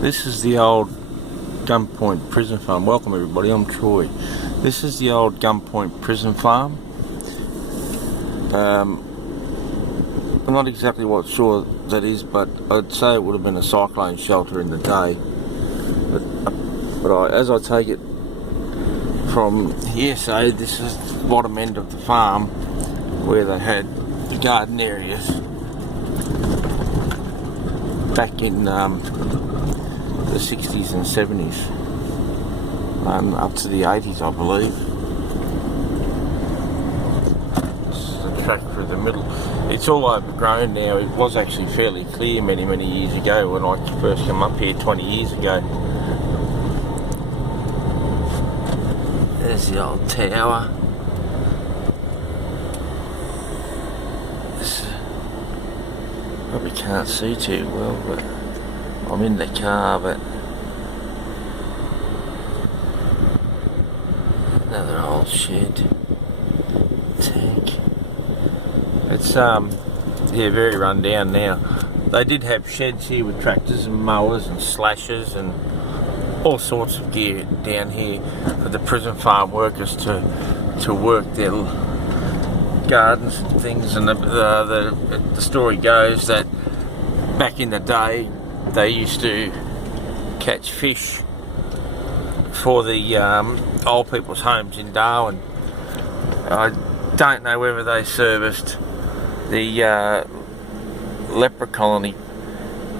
This is the old Gunpoint prison farm. Welcome everybody, I'm Troy. This is the old Gunpoint prison farm. I'm not exactly sure that is, but I'd say it would have been a cyclone shelter in the day. But as I take it from hearsay, this is the bottom end of the farm where they had the garden areas back in the 60s and 70s, up to the 80s, I believe. This is a track through the middle. It's all overgrown now. It was actually fairly clear many years ago when I first came up here 20 years ago. There's the old tower. Probably can't see too well, but I'm in the car. But another old shed, tank. It's yeah, very run down now. They did have sheds here with tractors and mowers and slashers and all sorts of gear down here for the prison farm workers to work their gardens and things. And the story goes that back in the day they used to catch fish for the old people's homes in Darwin. I don't know whether they serviced the leper colony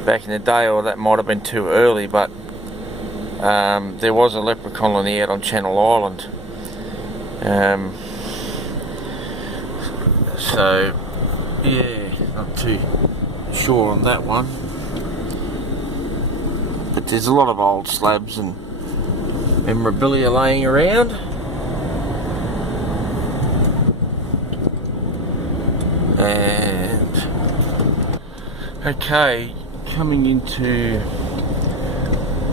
back in the day, or that might have been too early, but there was a leper colony out on Channel Island. So yeah, not too sure on that one, but there's a lot of old slabs and memorabilia laying around. And okay, coming into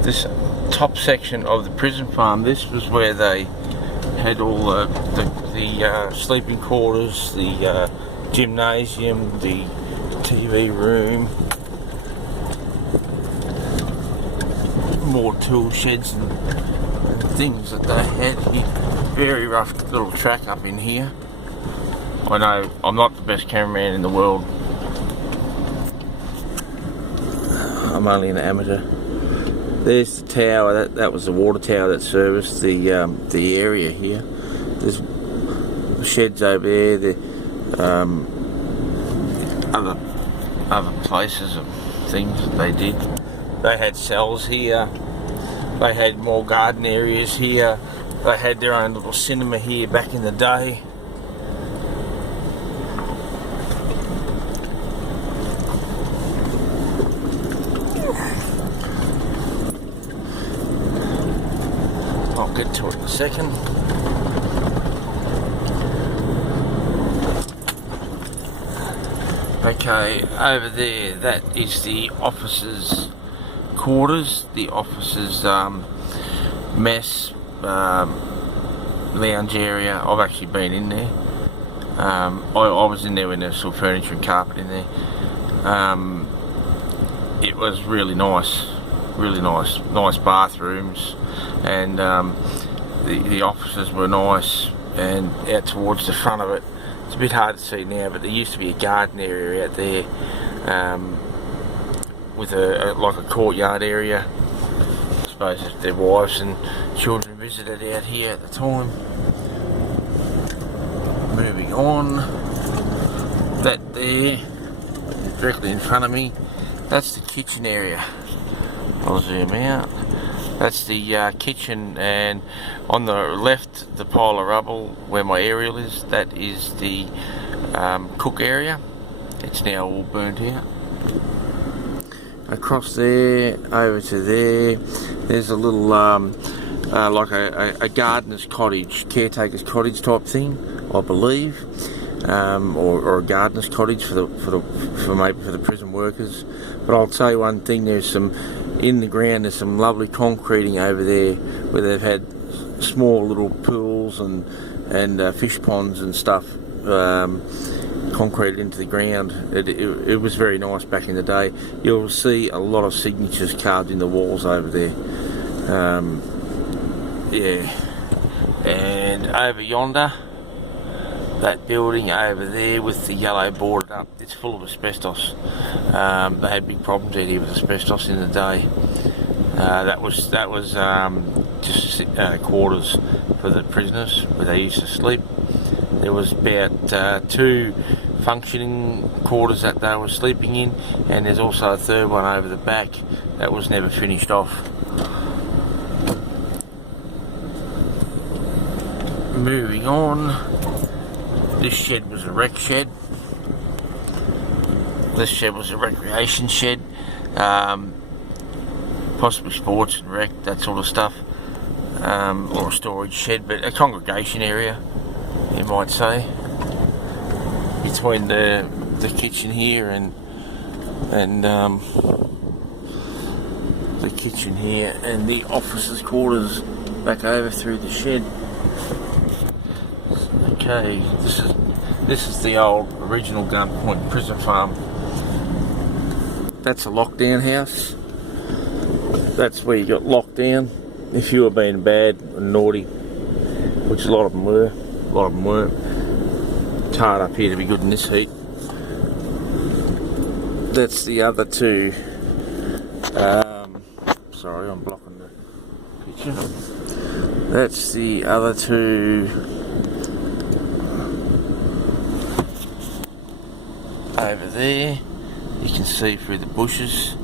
this top section of the prison farm, this was where they had all the sleeping quarters, the gymnasium, the TV room, more tool sheds and things that they had here. Very rough little track up in here. I know I'm not the best cameraman in the world. I'm only an amateur. There's the tower. That was the water tower that serviced the area here. There's sheds over there. The other places and things that they did. They had cells here. They had more garden areas here. They had their own little cinema here back in the day. I'll get to it in a second. Okay, over there, that is the officers' quarters, the officers' mess, lounge area. I've actually been in there. I was in there when there was still furniture and carpet in there. It was really nice, nice bathrooms, and the offices were nice. And out towards the front of it, it's a bit hard to see now, but there used to be a garden area out there with like a courtyard area. I suppose if their wives and children visited out here at the time. Moving on, that there, directly in front of me, that's the kitchen area. I'll zoom out. That's the kitchen, and on the left, the pile of rubble where my aerial is, that is the cook area. It's now all burnt out. Across there, over to there, there's a little like a gardener's cottage, caretaker's cottage type thing, I believe, or a gardener's cottage for the prison workers. But I'll tell you one thing: there's some in the ground. There's some lovely concreting over there where they've had small little pools and fish ponds and stuff concrete into the ground. It was very nice back in the day. You'll see a lot of signatures carved in the walls over there. Yeah, and over yonder, that building over there with the yellow boarded up, it's full of asbestos. They had big problems out here with asbestos in the day. That was just quarters for the prisoners where they used to sleep. There was about 2 functioning quarters that they were sleeping in, and there's also a third one over the back that was never finished off. Moving on, this shed was a rec shed. This shed was a recreation shed, possibly sports and rec, that sort of stuff, or a storage shed, but a congregation area, you might say, between the kitchen here and the kitchen here and the officers' quarters back over through the shed. Okay, this is the old original Gunpoint prison farm. That's a lockdown house. That's where you got locked down if you were being bad and naughty, which a lot of them were. A lot of them weren't. It's hard up here to be good in this heat. That's the other 2. Sorry, I'm blocking the picture. That's the other 2 over there. You can see through the bushes.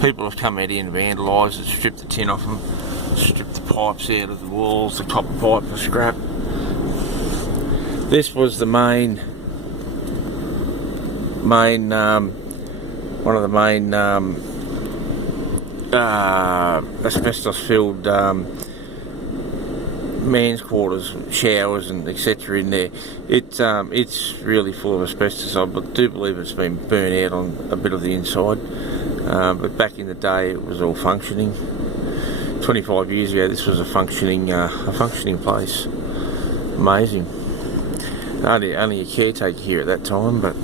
People have come out here and vandalised it, stripped the tin off them, stripped the pipes out of the walls, the copper pipe for scrap. This was the main one of the main asbestos filled man's quarters, showers and etc. in there. It's really full of asbestos. I do believe it's been burnt out on a bit of the inside, but back in the day it was all functioning. 25 years ago this was a functioning place. Amazing. Only a caretaker here at that time, but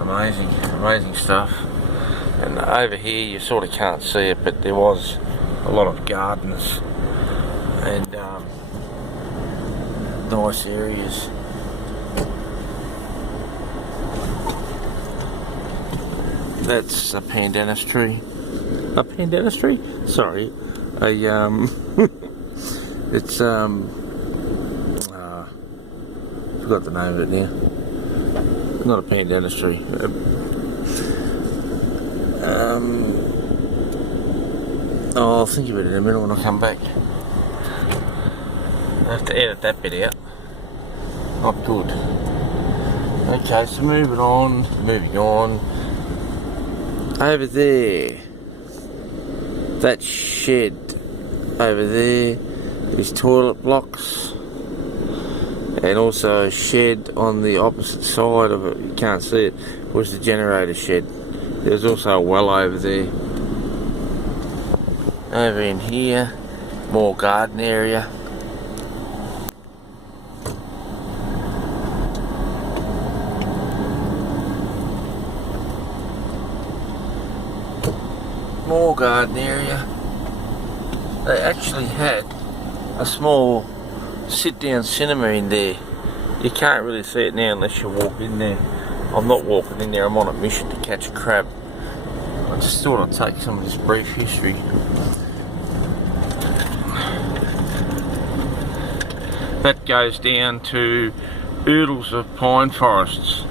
amazing stuff. And over here you sort of can't see it, but there was a lot of gardens and nice areas. That's a pandanus tree. A pandanus tree? Sorry. It's forgot the name of it now. Not a pandanus tree. I'll think of it in a minute when I come back. I have to edit that bit out. Not good. Okay, so moving on. Over there, that shed over there is toilet blocks, and also a shed on the opposite side of it, you can't see it, was the generator shed. There's also a well over there. Over in here, more garden area. More garden area. They actually had a small sit-down cinema in there. You can't really see it now unless you walk in there. I'm not walking in there, I'm on a mission to catch a crab. I just thought I'd take some of this brief history. That goes down to oodles of pine forests.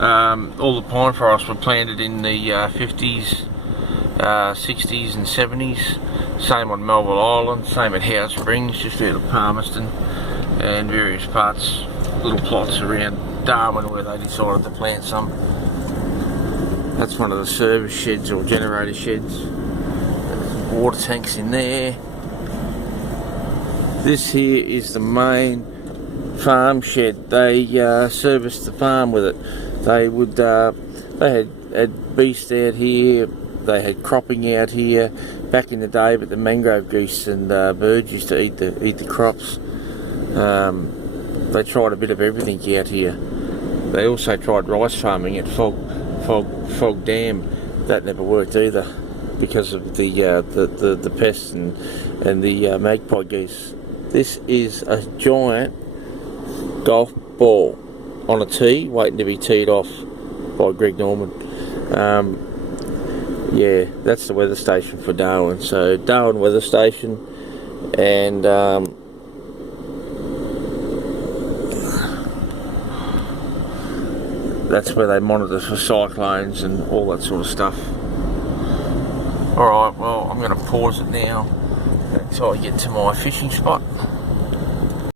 All the pine forests were planted in the 50s, 60s and 70s. Same on Melville Island, same at Howe Springs, just out of Palmerston, and various parts, little plots around Darwin where they decided to plant some. That's one of the service sheds or generator sheds. Water tanks in there. This here is the main farm shed. They serviced the farm with it. They would, they had beast out here. They had cropping out here back in the day, but the mangrove geese and birds used to eat the crops. they tried a bit of everything out here. They also tried rice farming at Fog Dam. That never worked either because of the pests and the magpie geese. This is a giant golf ball on a tee waiting to be teed off by Greg Norman. Yeah, that's the weather station for Darwin. So Darwin weather station, and that's where they monitor for cyclones and all that sort of stuff. Alright, well, I'm going to pause it now until I get to my fishing spot.